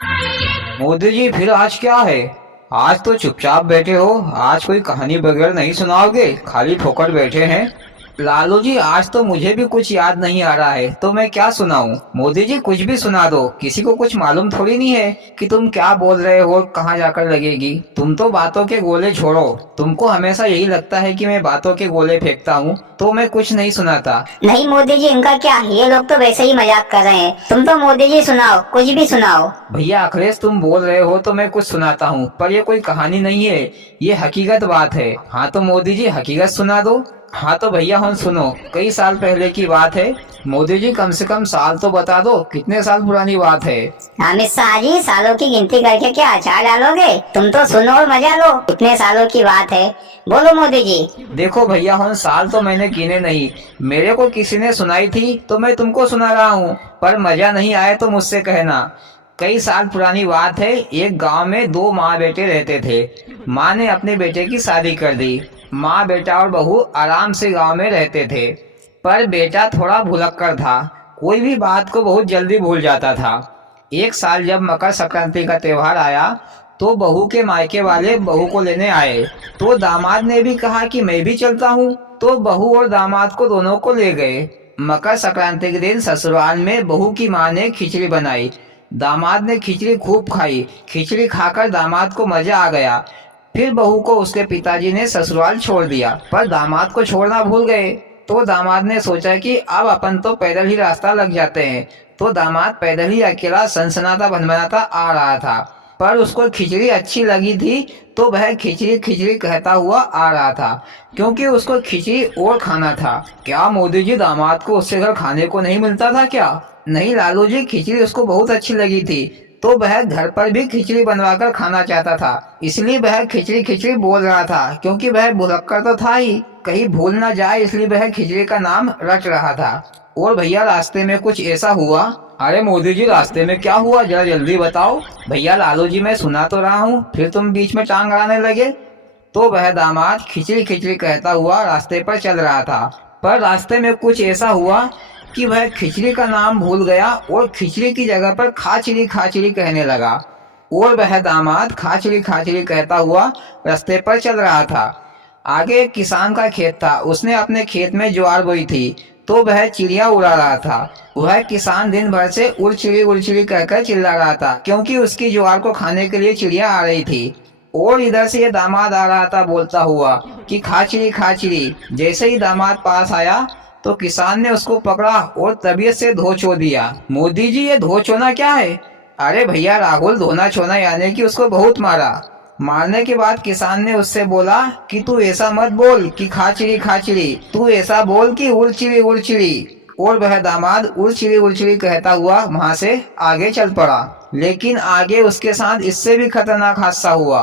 मोदी जी फिर आज क्या है? आज तो चुपचाप बैठे हो। आज कोई कहानी वगैरह नहीं सुनाओगे, खाली ठोकर बैठे हैं। लालू जी आज तो मुझे भी कुछ याद नहीं आ रहा है, तो मैं क्या सुनाऊं? मोदी जी कुछ भी सुना दो, किसी को कुछ मालूम थोड़ी नहीं है कि तुम क्या बोल रहे हो, कहाँ जाकर लगेगी। तुम तो बातों के गोले छोड़ो। तुमको हमेशा यही लगता है कि मैं बातों के गोले फेंकता हूँ, तो मैं कुछ नहीं सुनाता। नहीं मोदी जी, इनका क्या, ये लोग तो वैसे ही मजाक कर रहे हैं। तुम तो मोदी जी सुनाओ, कुछ भी सुनाओ। भैया अखिलेश तुम बोल रहे हो तो मैं कुछ सुनाता हूँ, पर ये कोई कहानी नहीं है, ये हकीकत बात है। हाँ तो मोदी जी हकीकत सुना दो। हाँ तो भैया हम सुनो, कई साल पहले की बात है। मोदी जी कम से कम साल तो बता दो, कितने साल पुरानी बात है? अमित शाह जी, सालों की गिनती करके क्या अचार डालोगे? तुम तो सुनो और मजा लो, कितने सालों की बात है। बोलो मोदी जी। देखो भैया हम साल तो मैंने गिने नहीं, मेरे को किसी ने सुनाई थी तो मैं तुमको सुना रहा हूँ। पर मजा नहीं आए तो मुझसे कहना। कई साल पुरानी बात है, एक गांव में दो माँ बेटे रहते थे। माँ ने अपने बेटे की शादी कर दी। माँ बेटा और बहू आराम से गांव में रहते थे। पर बेटा थोड़ा भुलक्कड़ था, कोई भी बात को बहुत जल्दी भूल जाता था। एक साल जब मकर संक्रांति का त्योहार आया, तो बहू के मायके वाले बहू को लेने आए। तो दामाद ने भी कहा कि मैं भी चलता हूँ, तो बहू और दामाद को दोनों को ले गए। मकर संक्रांति के दिन ससुराल में बहू की माँ ने खिचड़ी बनाई। दामाद ने खिचड़ी खूब खाई। खिचड़ी खाकर दामाद को मजा आ गया। फिर बहू को उसके पिताजी ने ससुराल छोड़ दिया, पर दामाद को छोड़ना भूल गए। तो दामाद ने सोचा कि अब अपन तो पैदल ही रास्ता लग जाते हैं। तो दामाद पैदल ही अकेला सनसनाता भनभनाता आ रहा था। पर उसको खिचड़ी अच्छी लगी थी, तो वह खिचड़ी खिचड़ी कहता हुआ आ रहा था, क्योंकि उसको खिचड़ी और खाना था। क्या मोदी जी दामाद को उससे घर खाने को नहीं मिलता था क्या? नहीं लालू जी, खिचड़ी उसको बहुत अच्छी लगी थी, तो वह घर पर भी खिचड़ी बनवाकर खाना चाहता था। इसलिए वह खिचड़ी खिचड़ी बोल रहा था, क्योंकि वह भुलक्कड़ तो था ही, कहीं भूल ना जाए इसलिए वह खिचड़ी का नाम रट रहा था। और भैया रास्ते में कुछ ऐसा हुआ। अरे मोदी जी रास्ते में क्या हुआ, जरा जल्दी बताओ। भैया लालू जी मैं सुना तो रहा हूँ, फिर तुम बीच में टांग अड़ाने लगे। तो वह दामाद खिचड़ी खिचड़ी कहता हुआ रास्ते पर चल रहा था। पर रास्ते में कुछ ऐसा हुआ कि वह खिचड़ी का नाम भूल गया और खिचड़ी की जगह पर खाचड़ी खाचड़ी कहने लगा। और वह दामाद खाचड़ी खाचड़ी कहता हुआ रास्ते पर चल रहा था। आगे एक किसान का खेत था, उसने अपने खेत में ज्वार बोई थी, तो वह चिड़िया उड़ा रहा था। वह किसान दिन भर से उड़चिड़ी कहकर चिल्ला रहा था, क्योंकि उसकी ज्वार को खाने के लिए चिड़िया आ रही थी। और इधर से ये दामाद आ रहा था बोलता हुआ कि खाचड़ी खाचड़ी। जैसे ही दामाद पास आया तो किसान ने उसको पकड़ा और तबीयत से धो छो दिया। मोदी जी ये धो छोना क्या है? अरे भैया राहुल, धोना छोना यानी कि उसको बहुत मारा। मारने के बाद किसान ने उससे बोला कि तू ऐसा मत बोल कि खाचड़ी खाचड़ी, तू ऐसा बोल कि उड़चिड़ी उड़चिड़ी। और वह दामाद उड़चिड़ी उड़चिड़ी कहता हुआ वहां से आगे चल पड़ा। लेकिन आगे उसके साथ इससे भी खतरनाक हादसा हुआ।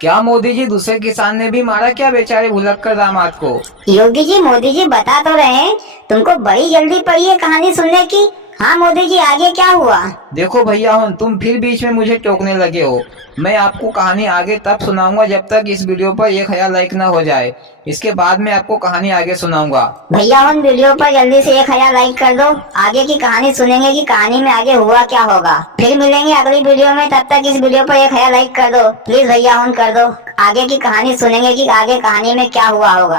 क्या मोदी जी दूसरे किसान ने भी मारा क्या बेचारे भुलक्कड़ दामाद को? योगी जी, मोदी जी बता तो रहे हैं, तुमको बड़ी जल्दी पड़ी है कहानी सुनने की। हाँ मोदी जी, आगे क्या हुआ? देखो भैया हूँ, तुम फिर बीच में मुझे टोकने लगे हो। मैं आपको कहानी आगे तब सुनाऊंगा जब तक इस वीडियो पर 1000 लाइक ना हो जाए। इसके बाद मैं आपको कहानी आगे सुनाऊंगा। भैया उन वीडियो पर जल्दी से 1000 लाइक कर दो। आगे की कहानी सुनेंगे कि कहानी में आगे हुआ क्या होगा। फिर मिलेंगे अगली वीडियो में, तब तक इस वीडियो पर 1000 लाइक कर दो प्लीज। भैया उन कर दो, आगे की कहानी सुनेंगे कि आगे कहानी में क्या हुआ होगा।